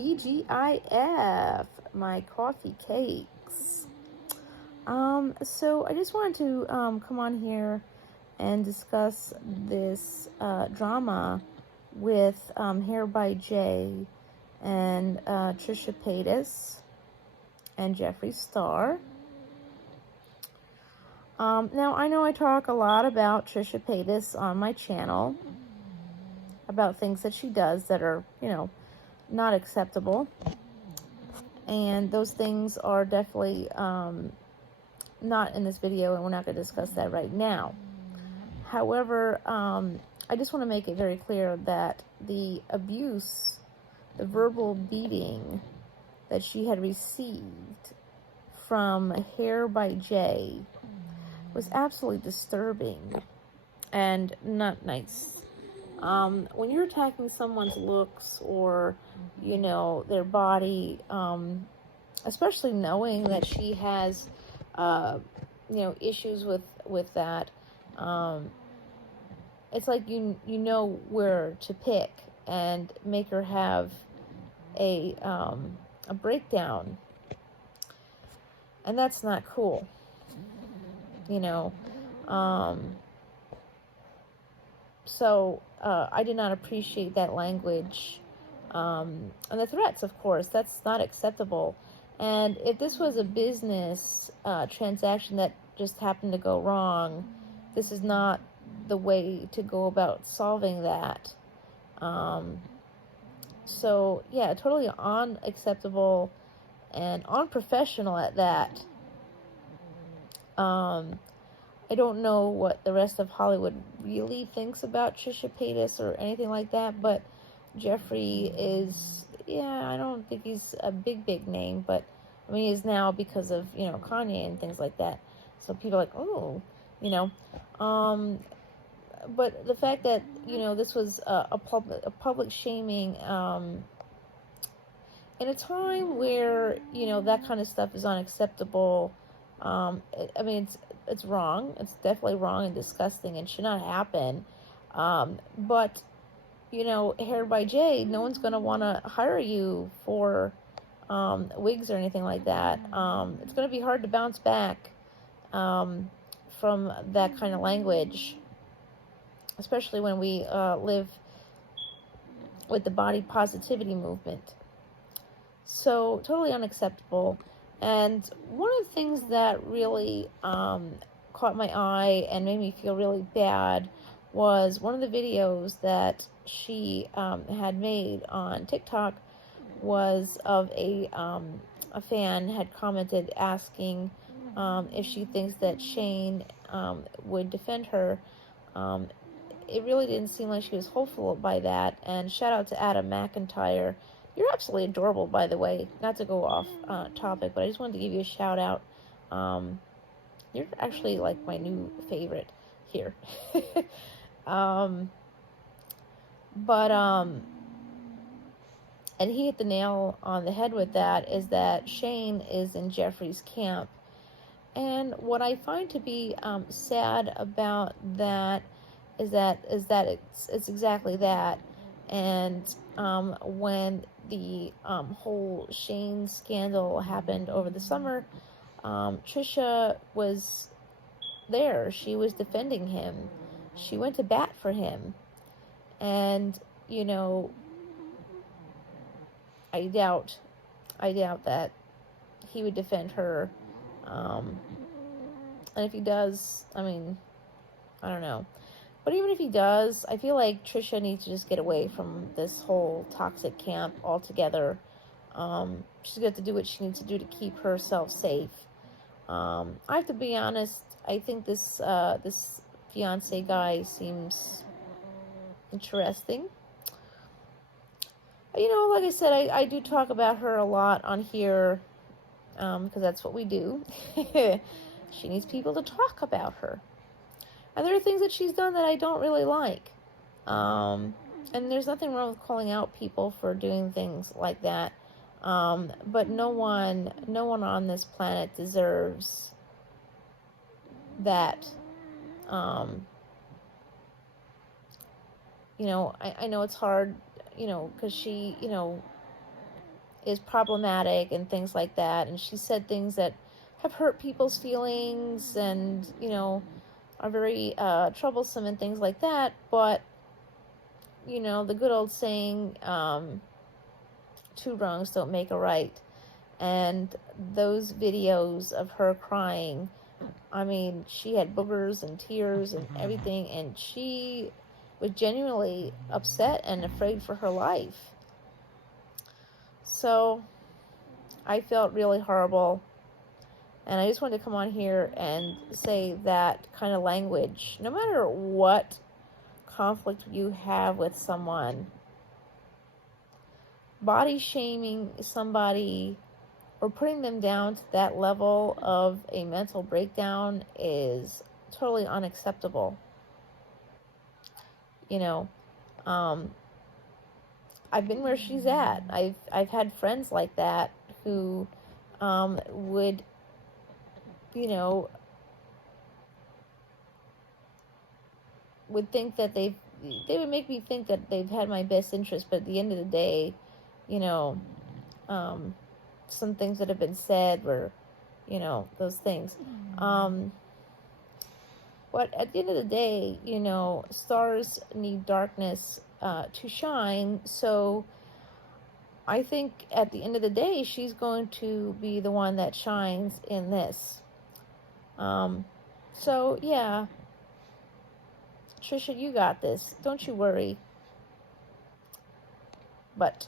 TGIF, my coffee cakes. So I just wanted to come on here and discuss this drama with Hair by Jay and Trisha Paytas and Jeffree Star. Now, I know I talk a lot about Trisha Paytas on my channel, about things that she does that are, not acceptable. And those things are definitely not in this video, and we're not going to discuss that right now. However, I just want to make it very clear that the abuse, the verbal beating that she had received from Hair by Jay was absolutely disturbing and not nice. When you're attacking someone's looks or, their body, especially knowing that she has, issues with that, it's like you know where to pick and make her have a breakdown, and that's not cool. So I did not appreciate that language, and the threats, of course, that's not acceptable. And if this was a business transaction that just happened to go wrong, this is not the way to go about solving that. So yeah, totally unacceptable and unprofessional at that. I don't know what the rest of Hollywood really thinks about Trisha Paytas or anything like that, but Jeffree is, I don't think he's a big name, but I mean, he is now because of, Kanye and things like that. So people are like, oh, but the fact that, this was a public shaming, in a time where, that kind of stuff is unacceptable. It's wrong. It's definitely wrong and disgusting and should not happen. But, Hair by Jay, no one's going to want to hire you for wigs or anything like that. It's going to be hard to bounce back from that kind of language, especially when we live with the body positivity movement. So, totally unacceptable. And one of the things that really caught my eye and made me feel really bad was one of the videos that she had made on TikTok was of a fan had commented asking if she thinks that Shane would defend her. It really didn't seem like she was hopeful by that. And shout out to Adam McIntyre. You're absolutely adorable, by the way. Not to go off topic, but I just wanted to give you a shout out. You're actually like my new favorite here. And he hit the nail on the head with that, is that Shane is in Jeffree's camp. And what I find to be sad about that is that it's exactly that. And when the whole Shane scandal happened over the summer, Trisha was there. She was defending him. She went to bat for him. And, I doubt that he would defend her. And if he does, I mean, I don't know. But even if he does, I feel like Trisha needs to just get away from this whole toxic camp altogether. She's got to do what she needs to do to keep herself safe. I have to be honest, I think this fiance guy seems interesting. Like I said, I do talk about her a lot on here, because that's what we do. She needs people to talk about her. And there are things that she's done that I don't really like. And there's nothing wrong with calling out people for doing things like that. But no one on this planet deserves that. I know it's hard, because she, is problematic and things like that. And she said things that have hurt people's feelings and, are very troublesome and things like that. But, the good old saying, two wrongs don't make a right. And those videos of her crying, I mean, she had boogers and tears and everything, and she was genuinely upset and afraid for her life. So I felt really horrible, and I just wanted to come on here and say that kind of language, no matter what conflict you have with someone, body shaming somebody or putting them down to that level of a mental breakdown is totally unacceptable. I've been where she's at. I've had friends like that who would, would think that they would make me think that they've had my best interest, but at the end of the day, some things that have been said were, those things. But at the end of the day, stars need darkness to shine. So I think at the end of the day, she's going to be the one that shines in this. So yeah, Trisha, you got this. Don't you worry. But